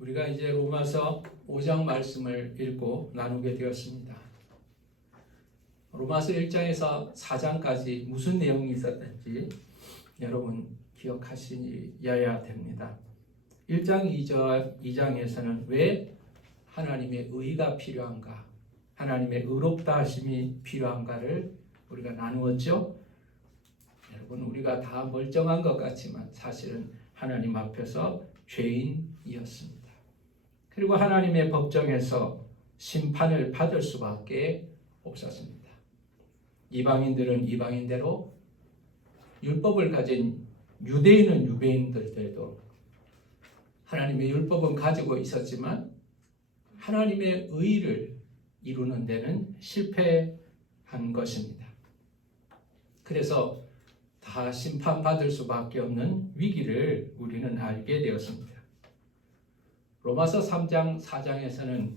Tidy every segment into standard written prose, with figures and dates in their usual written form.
우리가 이제 로마서 5장 말씀을 읽고 나누게 되었습니다. 로마서 1장에서 4장까지 무슨 내용이 있었는지 여러분 기억하셔야 됩니다. 1장 2장에서는 왜 하나님의 의가 필요한가, 하나님의 의롭다 하심이 필요한가를 우리가 나누었죠. 여러분, 우리가 다 멀쩡한 것 같지만 사실은 하나님 앞에서 죄인이었습니다. 그리고 하나님의 법정에서 심판을 받을 수밖에 없었습니다. 이방인들은 이방인대로, 율법을 가진 유대인은 유대인들대로 하나님의 율법은 가지고 있었지만 하나님의 의를 이루는 데는 실패한 것입니다. 그래서 다 심판받을 수밖에 없는 위기를 우리는 알게 되었습니다. 로마서 3장 4장에서는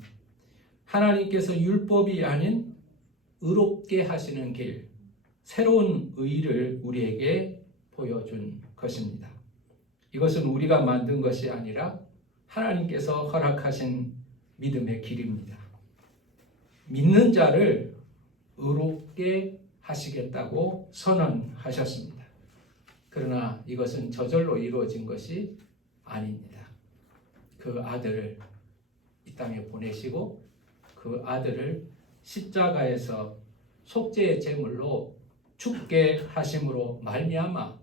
하나님께서 율법이 아닌 의롭게 하시는 길, 새로운 의를 우리에게 보여준 것입니다. 이것은 우리가 만든 것이 아니라 하나님께서 허락하신 믿음의 길입니다. 믿는 자를 의롭게 하시겠다고 선언하셨습니다. 그러나 이것은 저절로 이루어진 것이 아닙니다. 그 아들을 이 땅에 보내시고 그 아들을 십자가에서 속죄의 제물로 죽게 하심으로 말미암아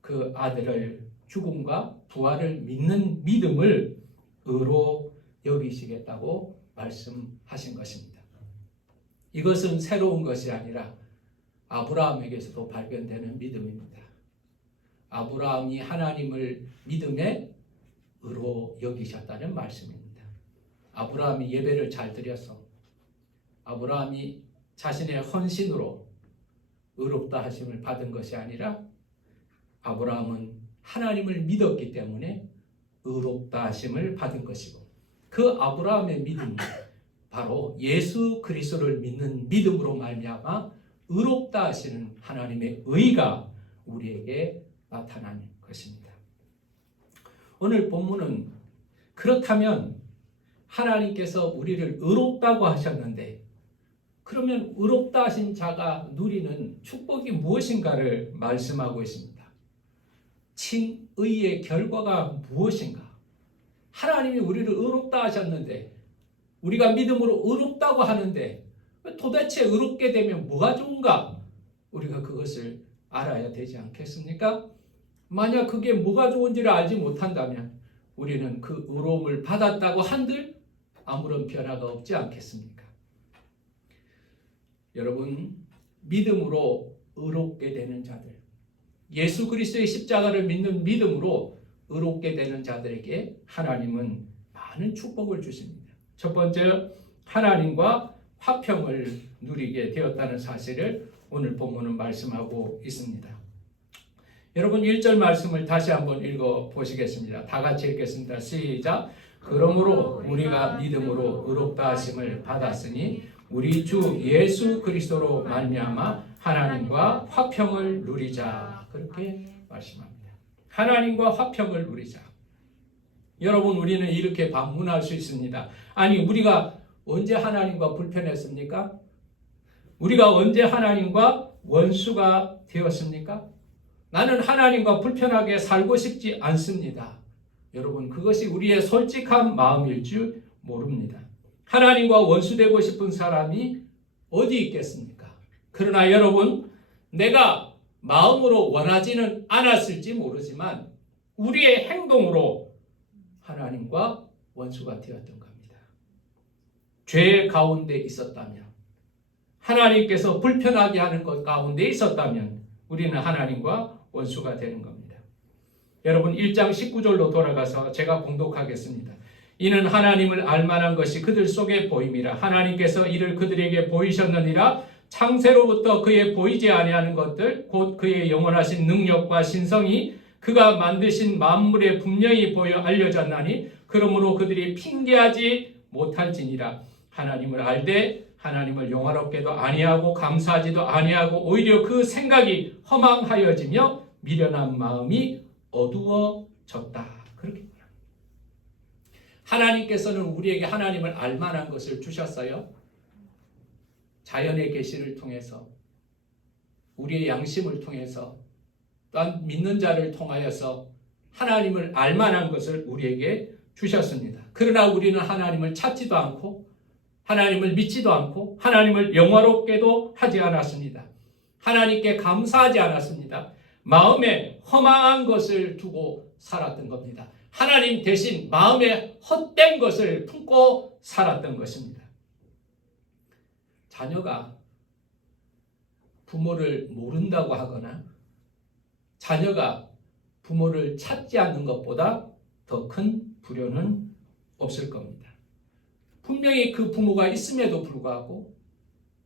그 아들을 죽음과 부활을 믿는 믿음을 의로 여기시겠다고 말씀하신 것입니다. 이것은 새로운 것이 아니라 아브라함에게서도 발견되는 믿음입니다. 아브라함이 하나님을 믿음에 의로 여기셨다는 말씀입니다. 아브라함이 예배를 잘 드려서 아브라함이 자신의 헌신으로 의롭다 하심을 받은 것이 아니라 아브라함은 하나님을 믿었기 때문에 의롭다 하심을 받은 것이고, 그 아브라함의 믿음이 바로 예수 그리스도를 믿는 믿음으로 말미암아 의롭다 하시는 하나님의 의가 우리에게 나타나는 것입니다. 오늘 본문은 그렇다면 하나님께서 우리를 의롭다고 하셨는데 그러면 의롭다 하신 자가 누리는 축복이 무엇인가를 말씀하고 있습니다. 칭의의 결과가 무엇인가? 하나님이 우리를 의롭다 하셨는데, 우리가 믿음으로 의롭다고 하는데 도대체 의롭게 되면 뭐가 좋은가? 우리가 그것을 알아야 되지 않겠습니까? 만약 그게 뭐가 좋은지를 알지 못한다면 우리는 그 의로움을 받았다고 한들 아무런 변화가 없지 않겠습니까? 여러분, 믿음으로 의롭게 되는 자들, 예수 그리스도의 십자가를 믿는 믿음으로 의롭게 되는 자들에게 하나님은 많은 축복을 주십니다. 첫 번째, 하나님과 화평을 누리게 되었다는 사실을 오늘 본문은 말씀하고 있습니다. 여러분, 1절 말씀을 다시 한번 읽어 보시겠습니다. 다 같이 읽겠습니다. 시작. 그러므로 우리가 믿음으로 의롭다 하심을 받았으니 우리 주 예수 그리스도로 말미암아 하나님과 화평을 누리자. 그렇게 말씀합니다. 하나님과 화평을 누리자. 여러분, 우리는 이렇게 반문할 수 있습니다. 아니, 우리가 언제 하나님과 불편했습니까? 우리가 언제 하나님과 원수가 되었습니까? 나는 하나님과 불편하게 살고 싶지 않습니다. 여러분, 그것이 우리의 솔직한 마음일 줄 모릅니다. 하나님과 원수되고 싶은 사람이 어디 있겠습니까? 그러나 여러분, 내가 마음으로 원하지는 않았을지 모르지만 우리의 행동으로 하나님과 원수가 되었던 겁니다. 죄 가운데 있었다면, 하나님께서 불편하게 하는 것 가운데 있었다면 우리는 하나님과 원수가 되는 겁니다. 여러분, 1장 19절로 돌아가서 제가 봉독하겠습니다. 이는 하나님을 알만한 것이 그들 속에 보임이라. 하나님께서 이를 그들에게 보이셨느니라. 창세로부터 그의 보이지 아니하는 것들 곧 그의 영원하신 능력과 신성이 그가 만드신 만물에 분명히 보여 알려졌나니 그러므로 그들이 핑계하지 못할지니라. 하나님을 알되 하나님을 영화롭게도 아니하고 감사하지도 아니하고 오히려 그 생각이 허망하여지며 미련한 마음이 어두워졌다. 그렇게 말합니다. 하나님께서는 우리에게 하나님을 알만한 것을 주셨어요. 자연의 계시를 통해서, 우리의 양심을 통해서, 또한 믿는 자를 통하여서 하나님을 알만한 것을 우리에게 주셨습니다. 그러나 우리는 하나님을 찾지도 않고 하나님을 믿지도 않고 하나님을 영화롭게도 하지 않았습니다. 하나님께 감사하지 않았습니다. 마음에 허망한 것을 두고 살았던 겁니다. 하나님 대신 마음에 헛된 것을 품고 살았던 것입니다. 자녀가 부모를 모른다고 하거나 자녀가 부모를 찾지 않는 것보다 더 큰 불효는 없을 겁니다. 분명히 그 부모가 있음에도 불구하고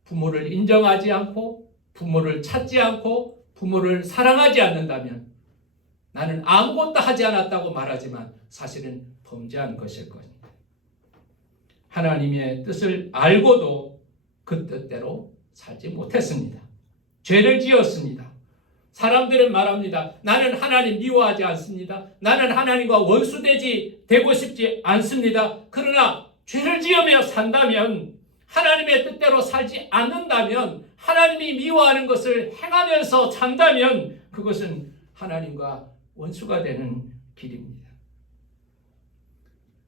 부모를 인정하지 않고 부모를 찾지 않고 부모를 사랑하지 않는다면 나는 아무것도 하지 않았다고 말하지만 사실은 범죄한 것일 것입니다. 하나님의 뜻을 알고도 그 뜻대로 살지 못했습니다. 죄를 지었습니다. 사람들은 말합니다. 나는 하나님 미워하지 않습니다. 나는 하나님과 되고 싶지 않습니다. 그러나 죄를 지으며 산다면, 하나님의 뜻대로 살지 않는다면, 하나님이 미워하는 것을 행하면서 산다면 그것은 하나님과 원수가 되는 길입니다.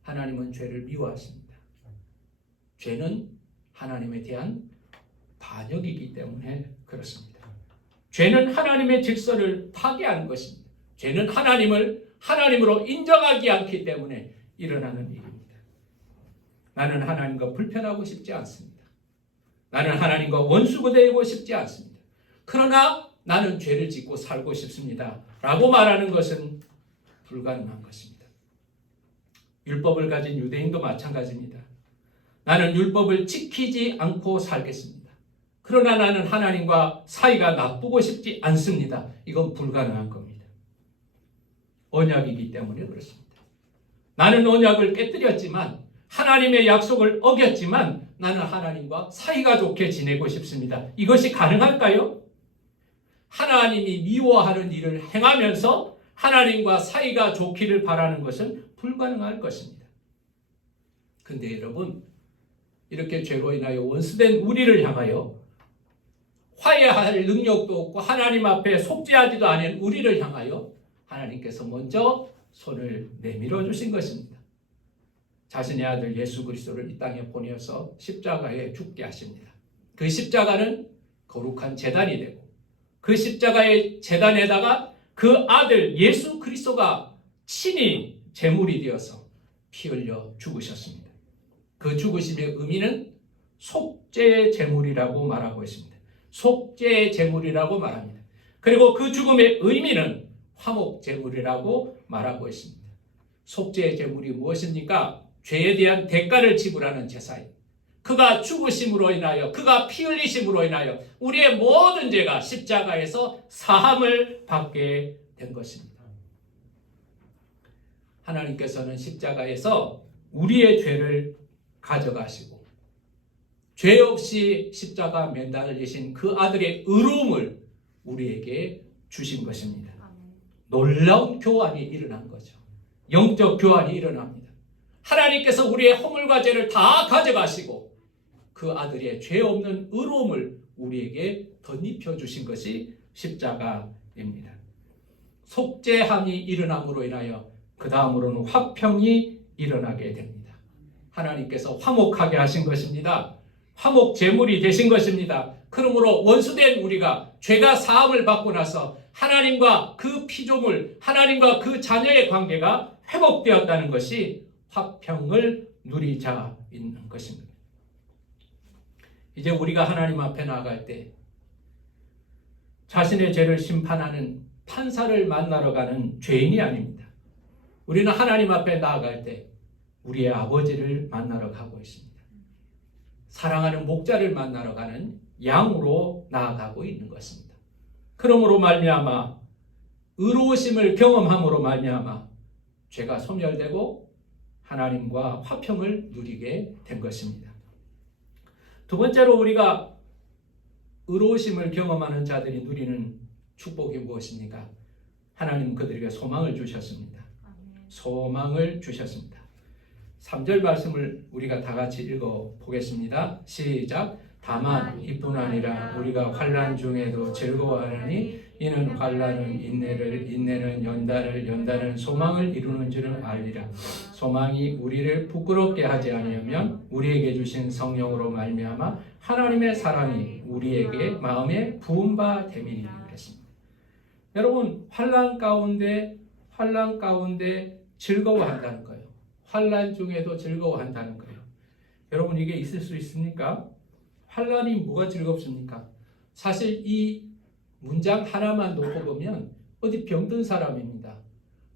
하나님은 죄를 미워하십니다. 죄는 하나님에 대한 반역이기 때문에 그렇습니다. 죄는 하나님의 질서를 파괴하는 것입니다. 죄는 하나님을 하나님으로 인정하지 않기 때문에 일어나는 일입니다. 나는 하나님과 불편하고 싶지 않습니다. 나는 하나님과 원수가 되고 싶지 않습니다. 그러나 나는 죄를 짓고 살고 싶습니다. 라고 말하는 것은 불가능한 것입니다. 율법을 가진 유대인도 마찬가지입니다. 나는 율법을 지키지 않고 살겠습니다. 그러나 나는 하나님과 사이가 나쁘고 싶지 않습니다. 이건 불가능한 겁니다. 언약이기 때문에 그렇습니다. 나는 언약을 깨뜨렸지만, 하나님의 약속을 어겼지만 나는 하나님과 사이가 좋게 지내고 싶습니다. 이것이 가능할까요? 하나님이 미워하는 일을 행하면서 하나님과 사이가 좋기를 바라는 것은 불가능할 것입니다. 근데 여러분, 이렇게 죄로 인하여 원수된 우리를 향하여 화해할 능력도 없고 하나님 앞에 속죄하지도 않은 우리를 향하여 하나님께서 먼저 손을 내밀어 주신 것입니다. 자신의 아들 예수 그리스도를 이 땅에 보내어서 십자가에 죽게 하십니다. 그 십자가는 거룩한 제단이 되고 그 십자가의 제단에다가 그 아들 예수 그리스도가 친히 제물이 되어서 피 흘려 죽으셨습니다. 그 죽으심의 의미는 속죄의 제물이라고 말하고 있습니다. 속죄의 제물이라고 말합니다. 그리고 그 죽음의 의미는 화목 제물이라고 말하고 있습니다. 속죄의 제물이 무엇입니까? 죄에 대한 대가를 지불하는 제사입니다. 그가 죽으심으로 인하여, 그가 피 흘리심으로 인하여 우리의 모든 죄가 십자가에서 사함을 받게 된 것입니다. 하나님께서는 십자가에서 우리의 죄를 가져가시고 죄 없이 십자가 매달리신 그 아들의 의로움을 우리에게 주신 것입니다. 놀라운 교환이 일어난 거죠. 영적 교환이 일어납니다. 하나님께서 우리의 허물과 죄를 다 가져가시고 그 아들의 죄 없는 의로움을 우리에게 덧입혀 주신 것이 십자가입니다. 속죄함이 일어남으로 인하여 그 다음으로는 화평이 일어나게 됩니다. 하나님께서 화목하게 하신 것입니다. 화목 제물이 되신 것입니다. 그러므로 원수된 우리가 죄가 사함을 받고 나서 하나님과 그 피조물, 하나님과 그 자녀의 관계가 회복되었다는 것이 화평을 누리자 있는 것입니다. 이제 우리가 하나님 앞에 나아갈 때 자신의 죄를 심판하는 판사를 만나러 가는 죄인이 아닙니다. 우리는 하나님 앞에 나아갈 때 우리의 아버지를 만나러 가고 있습니다. 사랑하는 목자를 만나러 가는 양으로 나아가고 있는 것입니다. 그러므로 말미암아 의로우심을 경험함으로 말미암아 죄가 소멸되고 하나님과 화평을 누리게 된 것입니다. 두 번째로 우리가 의로우심을 경험하는 자들이 누리는 축복이 무엇입니까? 하나님 그들에게 소망을 주셨습니다. 소망을 주셨습니다. 3절 말씀을 우리가 다 같이 읽어 보겠습니다. 시작. 다만 이뿐 아니라 우리가 환난 중에도 즐거워하느니 이는 환난은 인내를, 인내는 연단을, 연단은 소망을 이루는 줄을 알리라. 소망이 우리를 부끄럽게 하지 아니하면 우리에게 주신 성령으로 말미암아 하나님의 사랑이 우리에게 마음에 부은 바 됨이니 그랬습니다. 여러분, 환난 가운데 즐거워한다는 거예요. 환난 중에도 즐거워한다는 거예요. 여러분, 이게 있을 수 있습니까? 환난이 뭐가 즐겁습니까? 사실 이 문장 하나만 놓고 보면 어디 병든 사람입니다.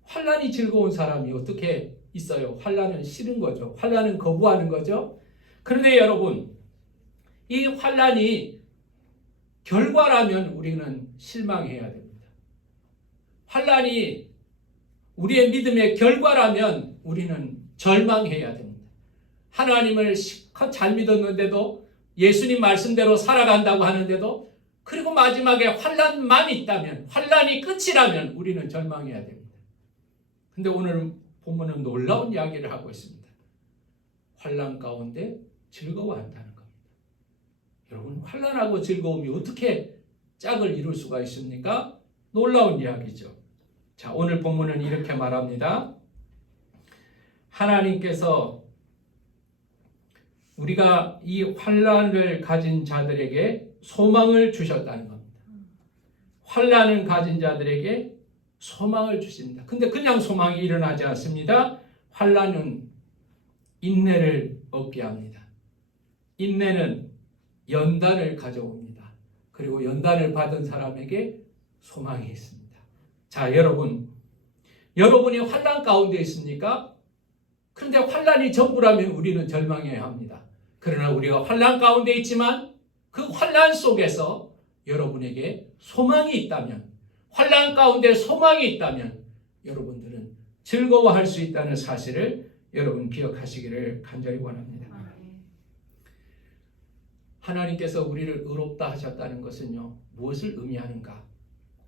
환난이 즐거운 사람이 어떻게 있어요? 환난은 싫은 거죠. 환난은 거부하는 거죠. 그런데 여러분, 이 환난이 결과라면 우리는 실망해야 됩니다. 환난이 우리의 믿음의 결과라면 우리는 절망해야 됩니다. 하나님을 실컷 잘 믿었는데도, 예수님 말씀대로 살아간다고 하는데도, 그리고 마지막에 환난만 있다면, 환난이 끝이라면 우리는 절망해야 됩니다. 근데 오늘 본문은 놀라운 이야기를 하고 있습니다. 환난 가운데 즐거워한다는 겁니다. 여러분, 환난하고 즐거움이 어떻게 짝을 이룰 수가 있습니까? 놀라운 이야기죠. 자, 오늘 본문은 이렇게 말합니다. 하나님께서 우리가 이 환난을 가진 자들에게 소망을 주셨다는 겁니다. 환난을 가진 자들에게 소망을 주십니다. 근데 그냥 소망이 일어나지 않습니다. 환난은 인내를 얻게 합니다. 인내는 연단을 가져옵니다. 그리고 연단을 받은 사람에게 소망이 있습니다. 자, 여러분이 환난 가운데 있습니까? 그런데 환난이 전부라면 우리는 절망해야 합니다. 그러나 우리가 환난 가운데 있지만 그 환난 속에서 여러분에게 소망이 있다면, 환난 가운데 소망이 있다면 여러분들은 즐거워할 수 있다는 사실을 여러분 기억하시기를 간절히 원합니다. 하나님께서 우리를 의롭다 하셨다는 것은요, 무엇을 의미하는가?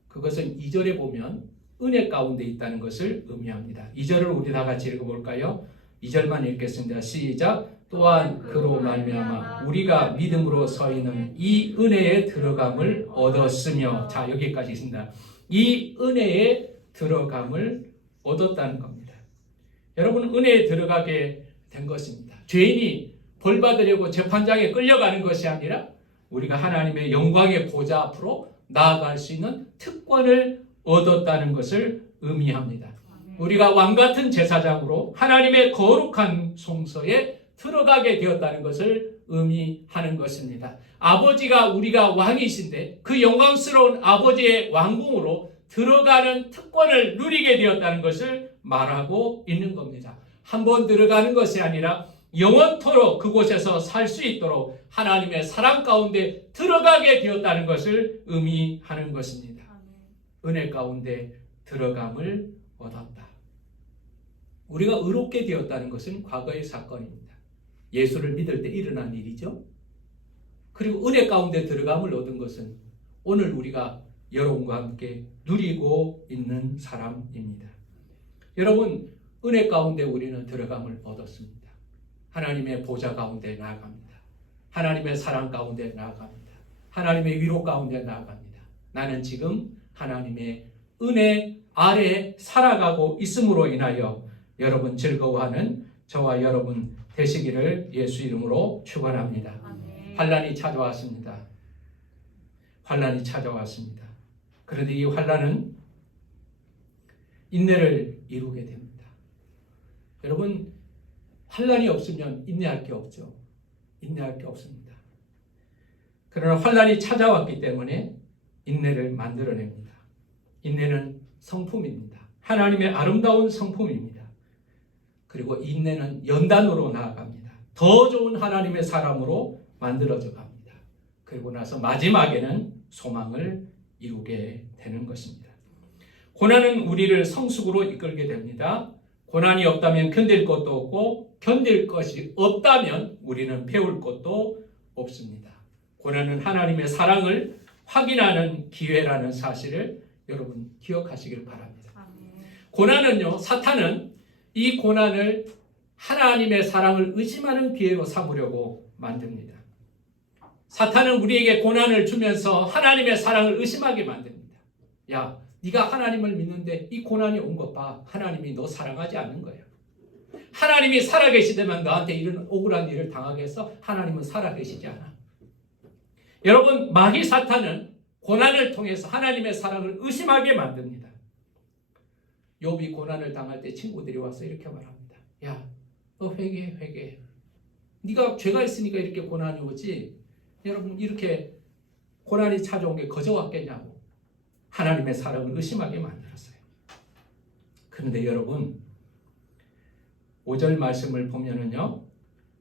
그것은 2절에 보면 은혜 가운데 있다는 것을 의미합니다. 2절을 우리 다 같이 읽어볼까요? 2절만 읽겠습니다. 시작. 또한 그로 말미암아 우리가 믿음으로 서 있는 이 은혜에 들어감을 얻었으며, 자, 여기까지 있습니다. 이 은혜에 들어감을 얻었다는 겁니다. 여러분, 은혜에 들어가게 된 것입니다. 죄인이 벌 받으려고 재판장에 끌려가는 것이 아니라 우리가 하나님의 영광의 보좌 앞으로 나아갈 수 있는 특권을 얻었다는 것을 의미합니다. 우리가 왕같은 제사장으로 하나님의 거룩한 성소에 들어가게 되었다는 것을 의미하는 것입니다. 아버지가 우리가 왕이신데 그 영광스러운 아버지의 왕궁으로 들어가는 특권을 누리게 되었다는 것을 말하고 있는 겁니다. 한번 들어가는 것이 아니라 영원토록 그곳에서 살 수 있도록 하나님의 사랑 가운데 들어가게 되었다는 것을 의미하는 것입니다. 은혜 가운데 들어감을 얻었다. 우리가 의롭게 되었다는 것은 과거의 사건입니다. 예수를 믿을 때 일어난 일이죠. 그리고 은혜 가운데 들어감을 얻은 것은 오늘 우리가 여러분과 함께 누리고 있는 사람입니다. 여러분, 은혜 가운데 우리는 들어감을 얻었습니다. 하나님의 보좌 가운데 나아갑니다. 하나님의 사랑 가운데 나아갑니다. 하나님의 위로 가운데 나아갑니다. 나는 지금 하나님의 은혜 아래 살아가고 있음으로 인하여 여러분 즐거워하는 저와 여러분 되시기를 예수 이름으로 축원합니다. 환난이 찾아왔습니다. 환난이 찾아왔습니다. 그런데 이 환난은 인내를 이루게 됩니다. 여러분, 환난이 없으면 인내할 게 없죠. 인내할 게 없습니다. 그러나 환난이 찾아왔기 때문에 인내를 만들어냅니다. 인내는 성품입니다. 하나님의 아름다운 성품입니다. 그리고 인내는 연단으로 나아갑니다. 더 좋은 하나님의 사람으로 만들어져 갑니다. 그리고 나서 마지막에는 소망을 이루게 되는 것입니다. 고난은 우리를 성숙으로 이끌게 됩니다. 고난이 없다면 견딜 것도 없고 견딜 것이 없다면 우리는 배울 것도 없습니다. 고난은 하나님의 사랑을 확인하는 기회라는 사실을 여러분 기억하시길 바랍니다. 고난은요, 사탄은 이 고난을 하나님의 사랑을 의심하는 기회로 삼으려고 만듭니다. 사탄은 우리에게 고난을 주면서 하나님의 사랑을 의심하게 만듭니다. 야, 네가 하나님을 믿는데 이 고난이 온 것 봐. 하나님이 너 사랑하지 않는 거야. 하나님이 살아계시다면 너한테 이런 억울한 일을 당하게 해서 하나님은 살아계시지 않아. 여러분, 마귀 사탄은 고난을 통해서 하나님의 사랑을 의심하게 만듭니다. 욥이 고난을 당할 때 친구들이 와서 이렇게 말합니다. 야, 너 회개해. 네가 죄가 있으니까 이렇게 고난이 오지. 여러분, 이렇게 고난이 찾아온 게 거저 왔겠냐고. 하나님의 사랑을 의심하게 만들었어요. 그런데 여러분, 5절 말씀을 보면은요,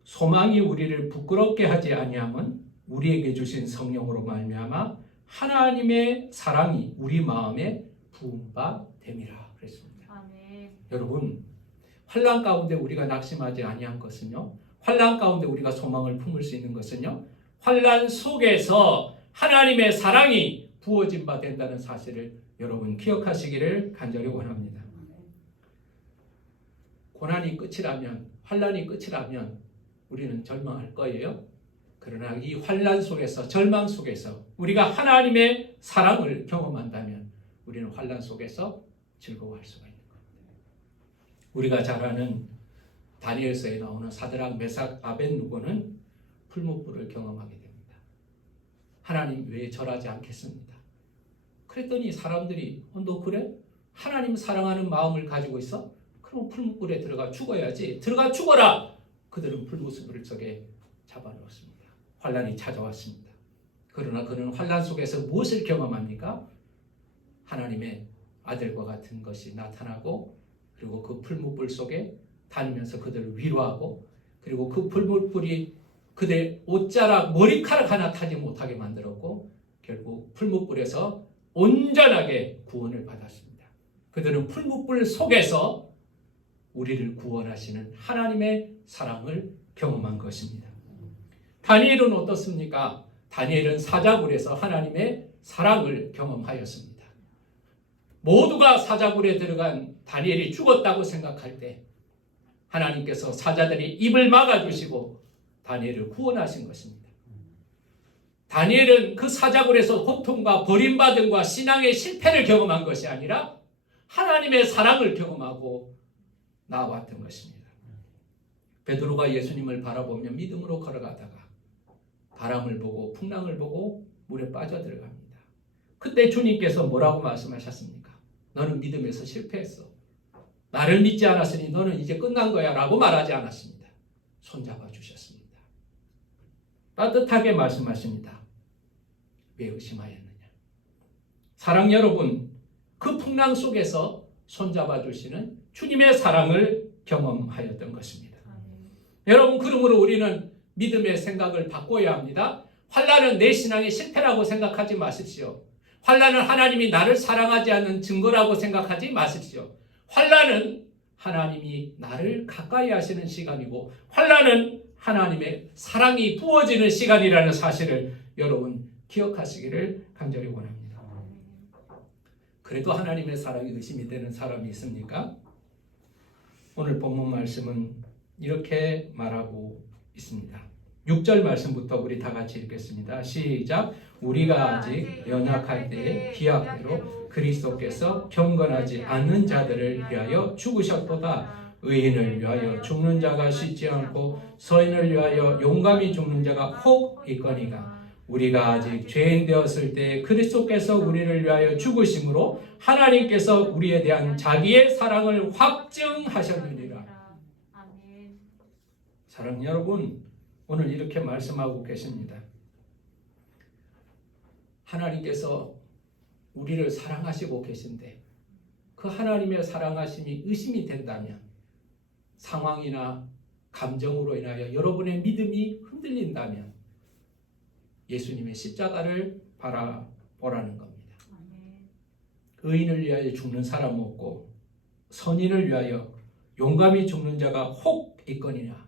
소망이 우리를 부끄럽게 하지 아니함은 우리에게 주신 성령으로 말미암아 하나님의 사랑이 우리 마음에 부은 바 됨이라 그랬습니다. 아멘. 여러분, 환난 가운데 우리가 낙심하지 아니한 것은요, 환난 가운데 우리가 소망을 품을 수 있는 것은요, 환난 속에서 하나님의 사랑이 부어진 바 된다는 사실을 여러분 기억하시기를 간절히 원합니다. 고난이 끝이라면, 환난이 끝이라면 우리는 절망할 거예요. 그러나 이 환난 속에서, 절망 속에서 우리가 하나님의 사랑을 경험한다면 우리는 환난 속에서 즐거워할 수가 있는 겁니다. 우리가 잘 아는 다니엘서에 나오는 사드락, 메삭, 아벳누고는 풀무불을 경험하게 됩니다. 하나님 왜 절하지 않겠습니다. 그랬더니 사람들이 너 그래? 하나님 사랑하는 마음을 가지고 있어? 그럼 풀무불에 들어가 죽어야지. 들어가 죽어라! 그들은 풀무불 속에 잡아놓았습니다. 환난이 찾아왔습니다. 그러나 그는 환난 속에서 무엇을 경험합니까? 하나님의 아들과 같은 것이 나타나고, 그리고 그 풀무불 속에 다니면서 그들을 위로하고, 그리고 그 풀무불이 그들의 옷자락, 머리카락 하나 타지 못하게 만들었고, 결국 풀무불에서 온전하게 구원을 받았습니다. 그들은 풀무불 속에서 우리를 구원하시는 하나님의 사랑을 경험한 것입니다. 다니엘은 어떻습니까? 다니엘은 사자굴에서 하나님의 사랑을 경험하였습니다. 모두가 사자굴에 들어간 다니엘이 죽었다고 생각할 때 하나님께서 사자들이 입을 막아주시고 다니엘을 구원하신 것입니다. 다니엘은 그 사자굴에서 고통과 버림받음과 신앙의 실패를 경험한 것이 아니라 하나님의 사랑을 경험하고 나왔던 것입니다. 베드로가 예수님을 바라보며 믿음으로 걸어가다가 바람을 보고 풍랑을 보고 물에 빠져들어갑니다. 그때 주님께서 뭐라고 말씀하셨습니까? 너는 믿음에서 실패했어. 나를 믿지 않았으니 너는 이제 끝난 거야 라고 말하지 않았습니다. 손잡아 주셨습니다. 따뜻하게 말씀하십니다. 왜 의심하였느냐? 사랑 여러분, 그 풍랑 속에서 손잡아 주시는 주님의 사랑을 경험하였던 것입니다. 여러분, 그러므로 우리는 믿음의 생각을 바꿔야 합니다. 환난은 내 신앙의 실패라고 생각하지 마십시오. 환난은 하나님이 나를 사랑하지 않는 증거라고 생각하지 마십시오. 환난은 하나님이 나를 가까이 하시는 시간이고, 환난은 하나님의 사랑이 부어지는 시간이라는 사실을 여러분 기억하시기를 간절히 원합니다. 그래도 하나님의 사랑이 의심이 되는 사람이 있습니까? 오늘 본문 말씀은 이렇게 말하고 있습니다. 6절 말씀부터 우리 다 같이 읽겠습니다. 시작. 우리가 아직 연약할 때에 기약대로 그리스도께서 경건하지 않는 자들을 위하여 죽으셨도다. 의인을 위하여 죽는 자가 쉽지 않고 서인을 위하여 용감히 죽는 자가 혹 있거니와 우리가 아직 죄인 되었을 때 그리스도께서 우리를 위하여 죽으심으로 하나님께서 우리에 대한 자기의 사랑을 확증하셨느니라. 사랑 여러분, 오늘 이렇게 말씀하고 계십니다. 하나님께서 우리를 사랑하시고 계신데 그 하나님의 사랑하심이 의심이 된다면, 상황이나 감정으로 인하여 여러분의 믿음이 흔들린다면 예수님의 십자가를 바라보라는 겁니다. 의인을 위하여 죽는 사람 없고 선인을 위하여 용감히 죽는 자가 혹 있거니와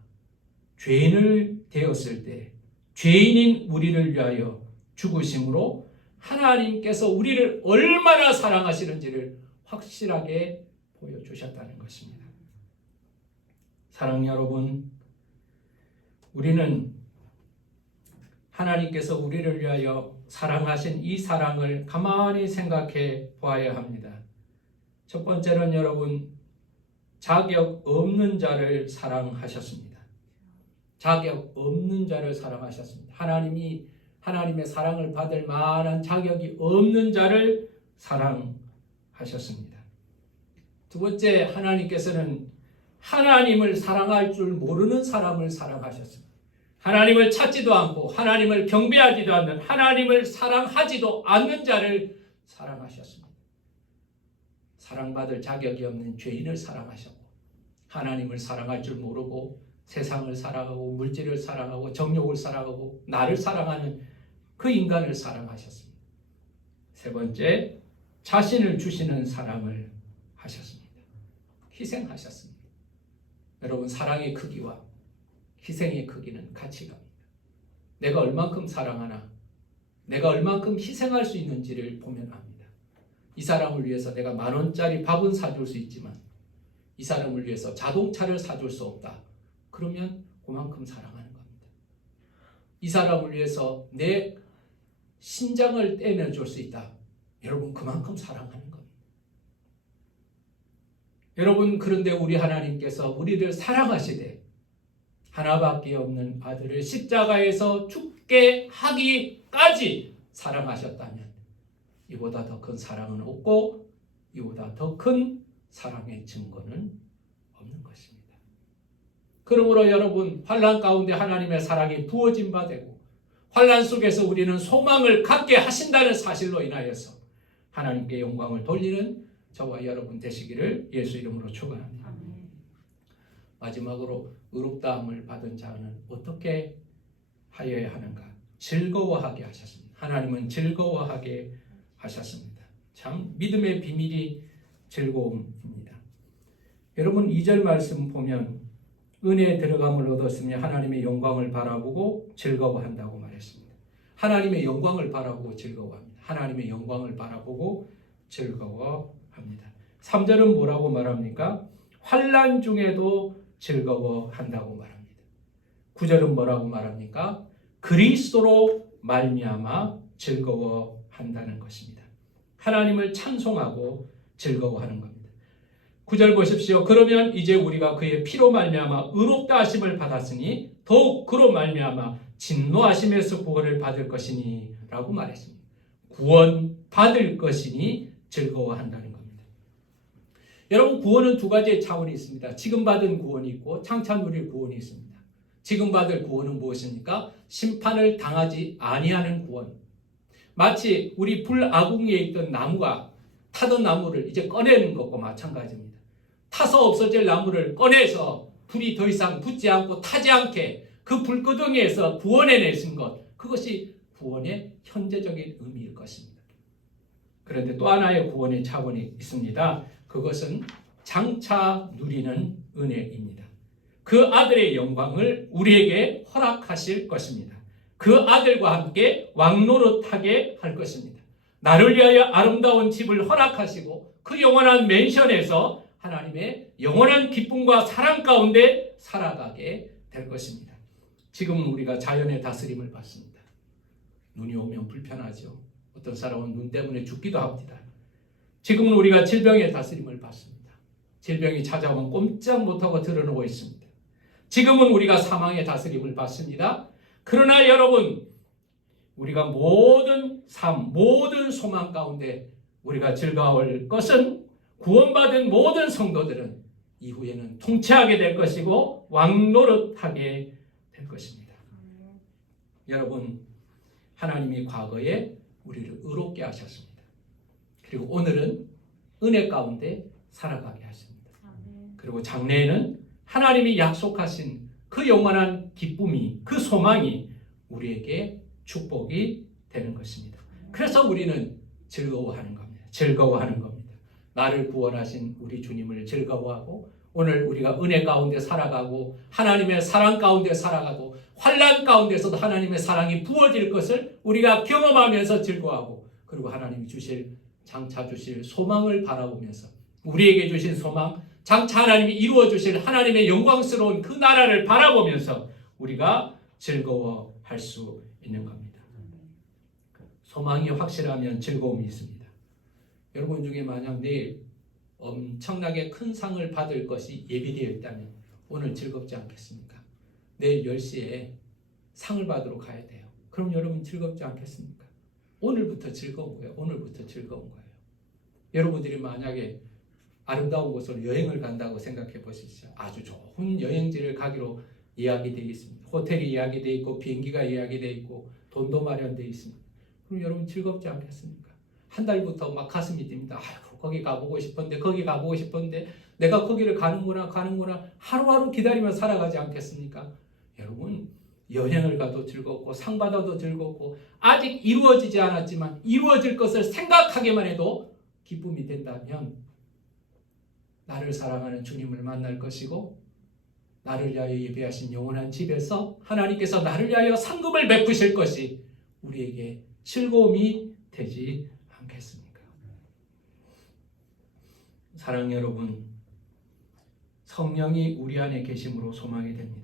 죄인을 되었을 때 죄인인 우리를 위하여 죽으심으로 하나님께서 우리를 얼마나 사랑하시는지를 확실하게 보여주셨다는 것입니다. 사랑 여러분, 우리는 하나님께서 우리를 위하여 사랑하신 이 사랑을 가만히 생각해 보아야 합니다. 첫 번째는 여러분, 자격 없는 자를 사랑하셨습니다. 자격 없는 자를 사랑하셨습니다. 하나님이 하나님의 사랑을 받을 만한 자격이 없는 자를 사랑하셨습니다. 두 번째, 하나님께서는 하나님을 사랑할 줄 모르는 사람을 사랑하셨습니다. 하나님을 찾지도 않고 하나님을 경배하지도 않는, 하나님을 사랑하지도 않는 자를 사랑하셨습니다. 사랑받을 자격이 없는 죄인을 사랑하셨고, 하나님을 사랑할 줄 모르고 세상을 사랑하고 물질을 사랑하고 정욕을 사랑하고 나를 사랑하는 그 인간을 사랑하셨습니다. 세 번째, 자신을 주시는 사랑을 하셨습니다. 희생하셨습니다. 여러분, 사랑의 크기와 희생의 크기는 같이 갑니다. 내가 얼만큼 사랑하나, 내가 얼만큼 희생할 수 있는지를 보면 압니다. 이 사람을 위해서 내가 10,000원짜리 밥은 사줄 수 있지만 이 사람을 위해서 자동차를 사줄 수 없다. 그러면 그만큼 사랑하는 겁니다. 이 사람을 위해서 내 신장을 떼내줄 수 있다. 여러분, 그만큼 사랑하는 겁니다. 여러분, 그런데 우리 하나님께서 우리를 사랑하시되 하나밖에 없는 아들을 십자가에서 죽게 하기까지 사랑하셨다면 이보다 더 큰 사랑은 없고 이보다 더 큰 사랑의 증거는 없는 것입니다. 그러므로 여러분, 환난 가운데 하나님의 사랑이 부어진 바 되고 환난 속에서 우리는 소망을 갖게 하신다는 사실로 인하여서 하나님께 영광을 돌리는 저와 여러분 되시기를 예수 이름으로 축원합니다. 마지막으로 의롭다함을 받은 자는 어떻게 하여야 하는가? 즐거워하게 하셨습니다. 하나님은 즐거워하게 하셨습니다. 참 믿음의 비밀이 즐거움입니다. 여러분, 2절 말씀 보면 은혜에 들어감을 얻었으며 하나님의 영광을 바라보고 즐거워한다고 말했습니다. 하나님의 영광을 바라보고 즐거워합니다. 하나님의 영광을 바라보고 즐거워합니다. 3절은 뭐라고 말합니까? 환난 중에도 즐거워한다고 말합니다. 9절은 뭐라고 말합니까? 그리스도로 말미암아 즐거워한다는 것입니다. 하나님을 찬송하고 즐거워하는 겁니다. 9절 보십시오. 그러면 이제 우리가 그의 피로 말미암아 의롭다 하심을 받았으니 더욱 그로 말미암아 진노하심에서 구원을 받을 것이니 라고 말했습니다. 구원 받을 것이니 즐거워한다는 겁니다. 여러분, 구원은 두 가지의 차원이 있습니다. 지금 받은 구원이 있고 장차 누릴 구원이 있습니다. 지금 받을 구원은 무엇입니까? 심판을 당하지 아니하는 구원. 마치 우리 불아궁이에 있던 나무가 타던 나무를 이제 꺼내는 것과 마찬가지입니다. 타서 없어질 나무를 꺼내서 불이 더 이상 붙지 않고 타지 않게 그 불구덩이에서 구원해내신 것, 그것이 구원의 현재적인 의미일 것입니다. 그런데 또 하나의 구원의 차원이 있습니다. 그것은 장차 누리는 은혜입니다. 그 아들의 영광을 우리에게 허락하실 것입니다. 그 아들과 함께 왕노릇하게 할 것입니다. 나를 위하여 아름다운 집을 허락하시고 그 영원한 맨션에서 하나님의 영원한 기쁨과 사랑 가운데 살아가게 될 것입니다. 지금 우리가 자연의 다스림을 받습니다. 눈이 오면 불편하죠. 어떤 사람은 눈 때문에 죽기도 합니다. 지금은 우리가 질병의 다스림을 받습니다. 질병이 찾아오면 꼼짝 못하고 드러누워 있습니다. 지금은 우리가 사망의 다스림을 받습니다. 그러나 여러분, 우리가 모든 삶, 모든 소망 가운데 우리가 즐거울 것은 구원받은 모든 성도들은 이후에는 통치하게 될 것이고 왕노릇하게 될 것입니다. 여러분, 하나님이 과거에 우리를 의롭게 하셨습니다. 그리고 오늘은 은혜 가운데 살아가게 하십니다. 그리고 장래에는 하나님이 약속하신 그 영원한 기쁨이, 그 소망이 우리에게 축복이 되는 것입니다. 그래서 우리는 즐거워하는 겁니다. 즐거워하는 겁니다. 나를 구원하신 우리 주님을 즐거워하고 오늘 우리가 은혜 가운데 살아가고 하나님의 사랑 가운데 살아가고 환난 가운데서도 하나님의 사랑이 부어질 것을 우리가 경험하면서 즐거워하고 그리고 하나님이 주실 장차 주실 소망을 바라보면서 우리에게 주신 소망 장차 하나님이 이루어 주실 하나님의 영광스러운 그 나라를 바라보면서 우리가 즐거워할 수 있는 겁니다. 소망이 확실하면 즐거움이 있습니다. 여러분 중에 만약 내일 엄청나게 큰 상을 받을 것이 예비되어 있다면 오늘 즐겁지 않겠습니까? 내일 10시에 상을 받으러 가야 돼요. 그럼 여러분 즐겁지 않겠습니까? 오늘부터 즐거운 거예요. 오늘부터 즐거운 거예요. 여러분들이 만약에 아름다운 곳으로 여행을 간다고 생각해 보십시오. 아주 좋은 여행지를 가기로 예약이 되어 있습니다. 호텔이 예약이 되어 있고 비행기가 예약이 되어 있고 돈도 마련되어 있습니다. 그럼 여러분 즐겁지 않겠습니까? 한 달부터 막 가슴이 뜁니다. 아이고, 거기 가보고 싶은데 거기 가보고 싶은데 내가 거기를 가는구나 하루하루 기다리며 살아가지 않겠습니까? 여러분 여행을 가도 즐겁고 상 받아도 즐겁고 아직 이루어지지 않았지만 이루어질 것을 생각하기만 해도 기쁨이 된다면 나를 사랑하는 주님을 만날 것이고 나를 위하여 예배하신 영원한 집에서 하나님께서 나를 위하여 상급을 베푸실 것이 우리에게 즐거움이 되지 않겠습니까? 사랑 여러분, 성령이 우리 안에 계심으로 소망이 됩니다.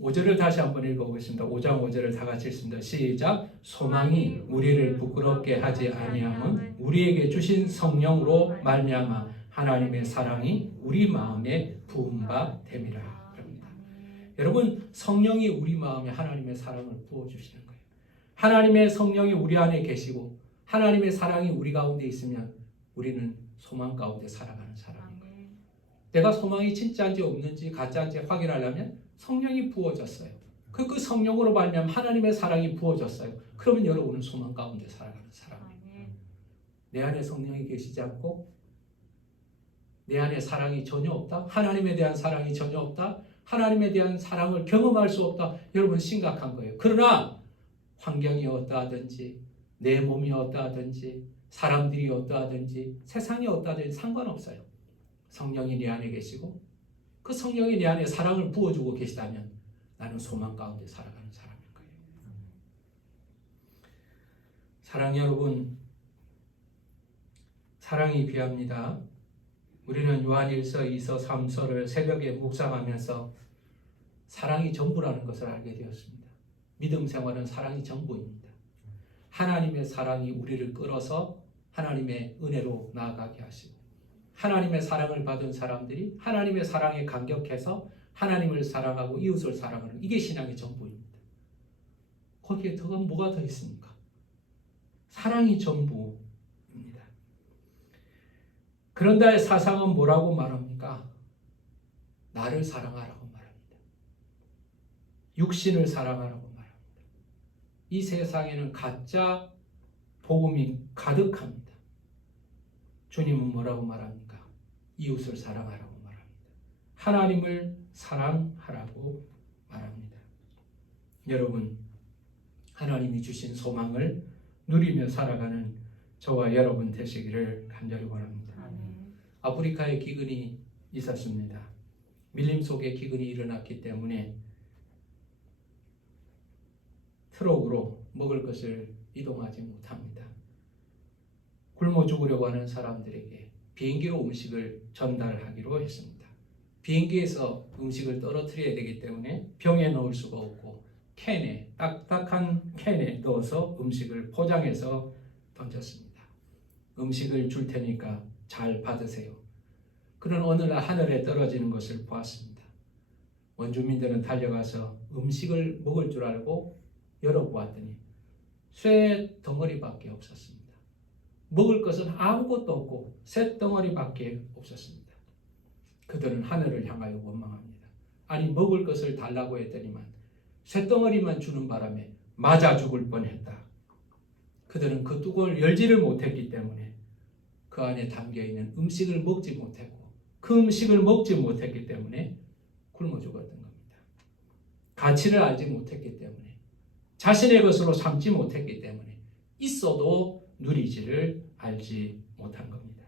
5절을 다시 한번 읽어보겠습니다. 5장 5절을 다 같이 읽습니다. 시작. 소망이 우리를 부끄럽게 하지 아니함은 우리에게 주신 성령으로 말미암아 하나님의 사랑이 우리 마음에 부은 바 됨이라. 여러분 성령이 우리 마음에 하나님의 사랑을 부어주시는 거예요. 하나님의 성령이 우리 안에 계시고 하나님의 사랑이 우리 가운데 있으면 우리는 소망 가운데 살아가는 사람인 거예요. 내가 소망이 진짜인지 없는지 가짜인지 확인하려면 성령이 부어졌어요. 그 성령으로 말미암아 하나님의 사랑이 부어졌어요. 그러면 여러분은 소망 가운데 살아가는 사람이에요. 내 안에 성령이 계시지 않고 내 안에 사랑이 전혀 없다? 하나님에 대한 사랑이 전혀 없다? 하나님에 대한 사랑을 경험할 수 없다? 여러분 심각한 거예요. 그러나 환경이 어떠하든지 내 몸이 어떠하든지 사람들이 어떠하든지 세상이 어떠하든지 상관없어요. 성령이 내 안에 계시고 그 성령이 내 안에 사랑을 부어주고 계시다면 나는 소망 가운데 살아가는 사람인 거예요. 사랑 여러분, 사랑이 귀합니다. 우리는 요한일서, 2서, 3서를 새벽에 묵상하면서 사랑이 전부라는 것을 알게 되었습니다. 믿음 생활은 사랑이 전부입니다. 하나님의 사랑이 우리를 끌어서 하나님의 은혜로 나아가게 하시고 하나님의 사랑을 받은 사람들이 하나님의 사랑에 감격해서 하나님을 사랑하고 이웃을 사랑하는 이게 신앙의 전부입니다. 거기에 더가 뭐가 더 있습니까? 사랑이 전부입니다. 그런데 사상은 뭐라고 말합니까? 나를 사랑하라고 말합니다. 육신을 사랑하라고 말합니다. 이 세상에는 가짜 복음이 가득합니다. 주님은 뭐라고 말합니까? 이웃을 사랑하라고 말합니다. 하나님을 사랑하라고 말합니다. 여러분, 하나님이 주신 소망을 누리며 살아가는 저와 여러분 되시기를 간절히 원합니다. 아프리카에 기근이 있었습니다. 밀림 속에 기근이 일어났기 때문에 트럭으로 먹을 것을 이동하지 못합니다. 굶어 죽으려고 하는 사람들에게 비행기로 음식을 전달하기로 했습니다. 비행기에서 음식을 떨어뜨려야 되기 때문에 병에 넣을 수가 없고 캔에, 딱딱한 캔에 넣어서 음식을 포장해서 던졌습니다. 음식을 줄 테니까 잘 받으세요. 그런 어느 날 하늘에 떨어지는 것을 보았습니다. 원주민들은 달려가서 음식을 먹을 줄 알고 열어보았더니 쇠 덩어리밖에 없었습니다. 먹을 것은 아무것도 없고 쇠 덩어리밖에 없었습니다. 그들은 하늘을 향하여 원망합니다. 아니 먹을 것을 달라고 했더니만 쇠 덩어리만 주는 바람에 맞아 죽을 뻔했다. 그들은 그 뚜껑을 열지를 못했기 때문에 그 안에 담겨있는 음식을 먹지 못했고 그 음식을 먹지 못했기 때문에 굶어 죽었던 겁니다. 가치를 알지 못했기 때문에 자신의 것으로 삼지 못했기 때문에 있어도 누리지를 알지 못한 겁니다.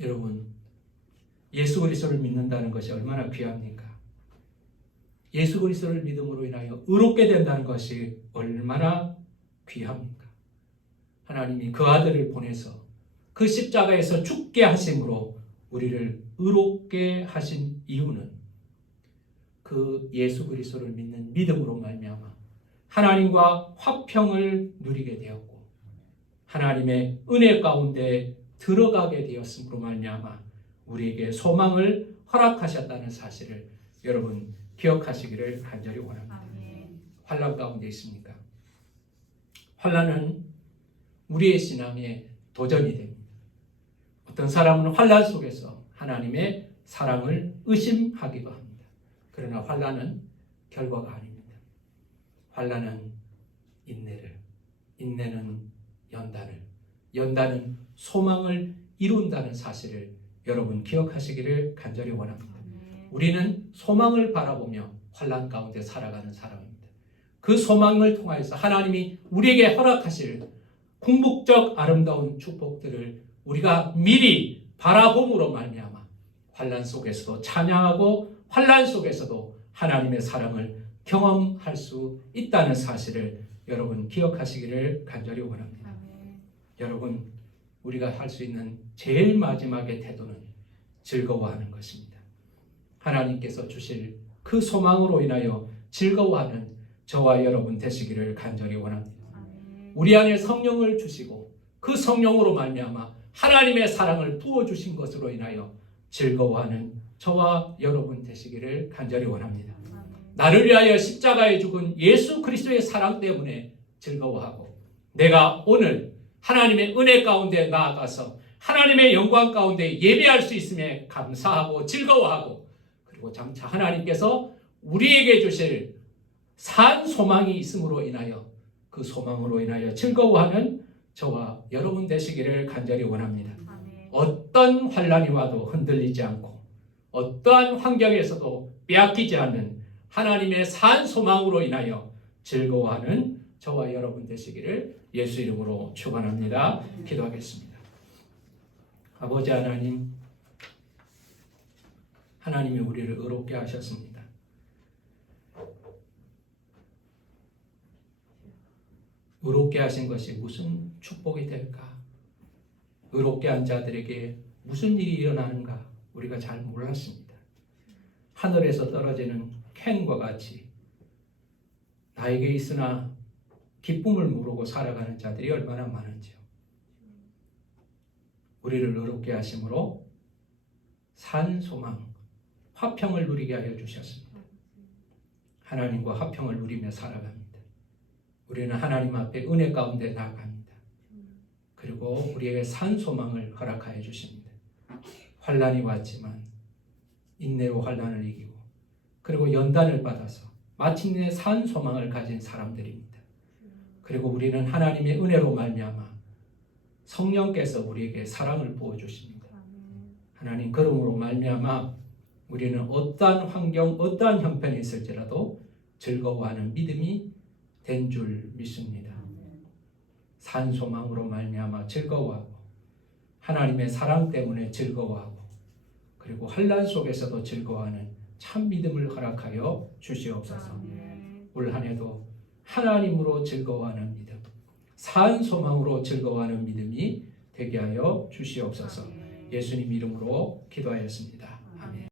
여러분, 예수 그리스도를 믿는다는 것이 얼마나 귀합니까? 예수 그리스도를 믿음으로 인하여 의롭게 된다는 것이 얼마나 귀합니까? 하나님이 그 아들을 보내서 그 십자가에서 죽게 하심으로 우리를 의롭게 하신 이유는 그 예수 그리스도를 믿는 믿음으로 말미암아 하나님과 화평을 누리게 되었고 하나님의 은혜 가운데 들어가게 되었음으로 말미암아 우리에게 소망을 허락하셨다는 사실을 여러분 기억하시기를 간절히 원합니다. 환난 가운데 있습니까? 환난은 우리의 신앙에 도전이 됩니다. 어떤 사람은 환난 속에서 하나님의 사랑을 의심하기도 합니다. 그러나 환난은 결과가 아닙니다. 환난은 인내를, 인내는 연단을, 연단은 소망을 이룬다는 사실을 여러분 기억하시기를 간절히 원합니다. 우리는 소망을 바라보며 환난 가운데 살아가는 사람입니다. 그 소망을 통하여서 하나님이 우리에게 허락하실 궁극적 아름다운 축복들을 우리가 미리 바라봄으로 말미암아 환난 속에서도 찬양하고 환난 속에서도 하나님의 사랑을 경험할 수 있다는 사실을 여러분 기억하시기를 간절히 원합니다. 여러분 우리가 할 수 있는 제일 마지막의 태도는 즐거워하는 것입니다. 하나님께서 주실 그 소망으로 인하여 즐거워하는 저와 여러분 되시기를 간절히 원합니다. 우리 안에 성령을 주시고 그 성령으로 말미암아 하나님의 사랑을 부어주신 것으로 인하여 즐거워하는 저와 여러분 되시기를 간절히 원합니다. 나를 위하여 십자가에 죽은 예수 그리스도의 사랑 때문에 즐거워하고 내가 오늘 하나님의 은혜 가운데 나아가서 하나님의 영광 가운데 예배할 수 있음에 감사하고 즐거워하고 그리고 장차 하나님께서 우리에게 주실 산 소망이 있음으로 인하여 그 소망으로 인하여 즐거워하는 저와 여러분 되시기를 간절히 원합니다. 어떤 환난이 와도 흔들리지 않고 어떠한 환경에서도 빼앗기지 않는 하나님의 산 소망으로 인하여 즐거워하는 저와 여러분 되시기를 예수 이름으로 축원합니다. 기도하겠습니다. 아버지 하나님, 하나님이 우리를 의롭게 하셨습니다. 의롭게 하신 것이 무슨 축복이 될까? 의롭게 한 자들에게 무슨 일이 일어나는가? 우리가 잘 몰랐습니다. 하늘에서 떨어지는 캔과 같이 나에게 있으나 기쁨을 모르고 살아가는 자들이 얼마나 많은지요. 우리를 의롭게 하심으로 산 소망, 화평을 누리게 하여 주셨습니다. 하나님과 화평을 누리며 살아갑니다. 우리는 하나님 앞에 은혜 가운데 나아갑니다. 그리고 우리에게 산 소망을 허락하여 주십니다. 환난이 왔지만 인내로 환난을 이기고 그리고 연단을 받아서 마침내 산 소망을 가진 사람들입니다. 그리고 우리는 하나님의 은혜로 말미암아 성령께서 우리에게 사랑을 부어주십니다. 하나님 그러므로 말미암아 우리는 어떠한 환경, 어떠한 형편이 있을지라도 즐거워하는 믿음이 된 줄 믿습니다. 산 소망으로 말미암아 즐거워하고 하나님의 사랑 때문에 즐거워하고 그리고 환난 속에서도 즐거워하는 참 믿음을 허락하여 주시옵소서. 올 한 해도 하나님으로 즐거워하는 믿음, 산 소망으로 즐거워하는 믿음이 되게 하여 주시옵소서. 예수님 이름으로 기도하였습니다. 아멘.